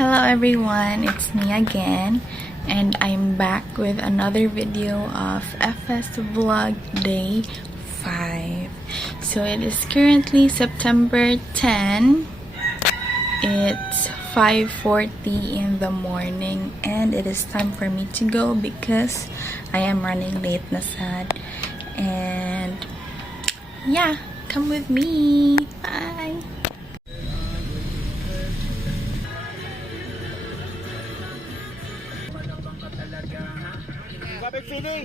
Hello everyone, it's me again, and I'm back with another video of FS Vlog Day 5. So it is currently September 10. It's 5:40 in the morning and it is time for me to go because I am running late na sad. And yeah, come with me. Bye! Rapid feeling.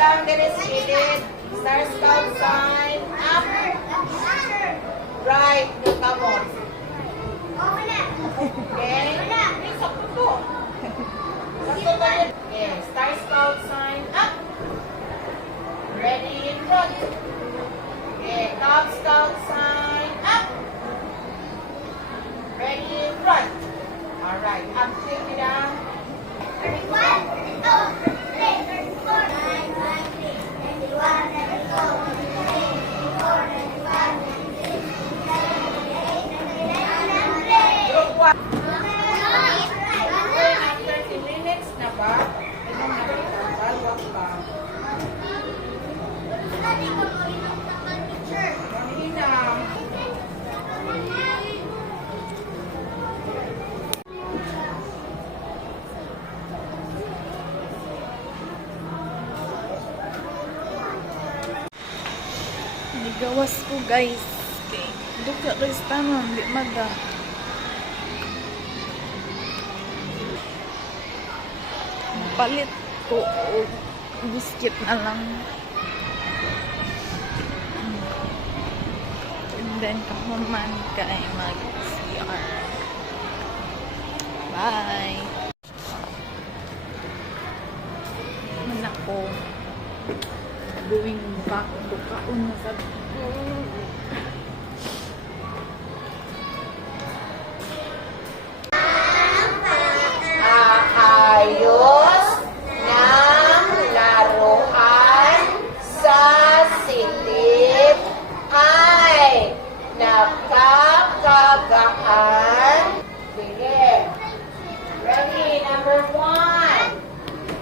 Down, get it seated. Star Scout sign up. Right, come on. Okay. Okay, Star Scout sign up. Ready in front. Okay, Cub Scout sign up. Ready in front. Alright, up, take it down. 31, 32, 34, 30 minutes na ba? Inom na kita, wag pa. Maminam. Gawas ko guys. Okay. Duka guys tanon, di maga. Palit ko o biscuit na lang. And then kahuman kay mag-CR. Bye! Man ako going back to kaon na sa Ayos ng laruan sa silid ay nakakagaan. Sige. Ready, number 1.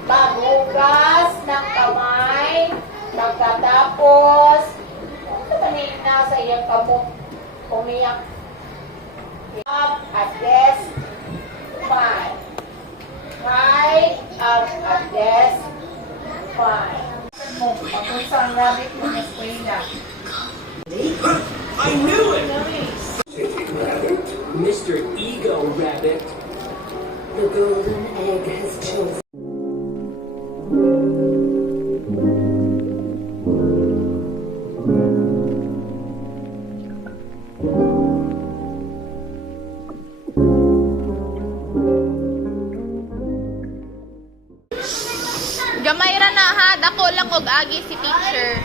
Maghugas ng kamay. Pagkatapos, kanina na sa iyang kamok, umiyak. Up at desk 5. Right up at desk 5. Pagpunta ang rabbit mo na eskwela. I knew it! Rabbit, Mr. Ego Rabbit. The golden egg has chosen. gamay ra na ha, dako lang og agi si teacher.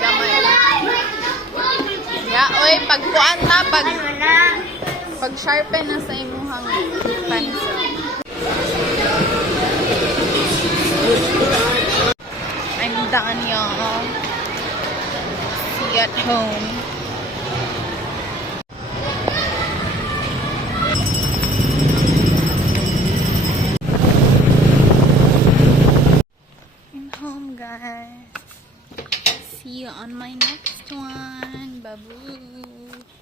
Gamay ra. Ya, oy, pagkuan na, pag sharpen na sa imuhang pencil. I'm done, y'all. See you at home. I'm home, guys. See you on my next one. Bye-bye.